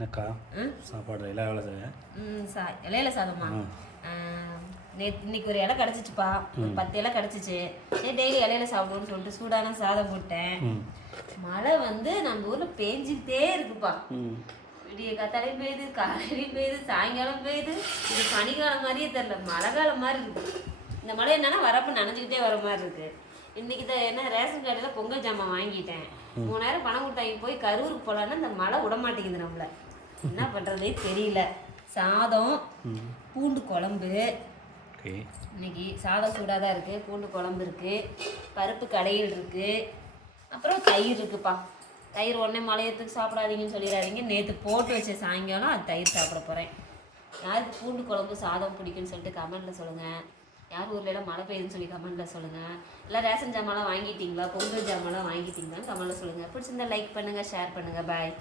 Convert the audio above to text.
என்னக்கா சாப்பாடு எல்லாம் எவ்வளோ இலையில சாதமா இன்னைக்கு ஒரு இலை கிடச்சிச்சுப்பா, ஒரு 10 இலை கிடச்சிச்சு. சரி டெய்லி இலையில சாப்பிடுவோம்னு சொல்லிட்டு சூடான சாதம் போட்டேன். மழை வந்து நம்ம ஊரில் பேஞ்சிக்கிட்டே இருக்குப்பா. விடிய காத்தாலையும் பெய்யுது, காலையிலையும் பெய்யுது, சாயங்காலம் பெய்யுது. இது பனிக்காலம் மாதிரியே தெரில, மழை காலம் மாதிரி இருக்குது. இந்த மழை என்னன்னா வரப்போ நனைஞ்சிக்கிட்டே வர மாதிரி இருக்குது. இன்றைக்கி தான் என்ன ரேஷன் கடையில் பொங்கல் ஜாமான் வாங்கிட்டேன். 3000 பணம் கொடுத்தாங்க. போய் கரூருக்கு போகலான்னா இந்த மழை விட மாட்டேங்குது நம்மளை. என்ன பண்ணுறதே தெரியல. சாதம், பூண்டு குழம்பு. இன்னைக்கு சாதம் சூடாக தான் இருக்குது. பூண்டு குழம்பு இருக்குது, பருப்பு கடையில் இருக்குது, அப்புறம் தயிர் இருக்குப்பா. தயிர் உடனே மழையத்துக்கு சாப்பிடாதீங்கன்னு சொல்லிடாதீங்க. நேற்று போட்டு வச்ச சாயங்காலம் அது தயிர் சாப்பிட போகிறேன். யாருக்கு பூண்டு குழம்பு சாதம் பிடிக்குன்னு சொல்லிட்டு கமெண்ட்டில் சொல்லுங்கள். யார் ஊரில் எல்லாம் மழை பெய்யுதுன்னு சொல்லி கமெண்ட்டில் சொல்லுங்கள். எல்லாம் ரேஷன் ஜாமான்லாம் வாங்கிட்டீங்களா, பொங்கல் ஜாமான்லாம் வாங்கிட்டீங்களான்னு கமெண்ட்டில் சொல்லுங்கள். பிடிச்சிருந்தா லைக் பண்ணுங்கள், ஷேர் பண்ணுங்கள். பாய்.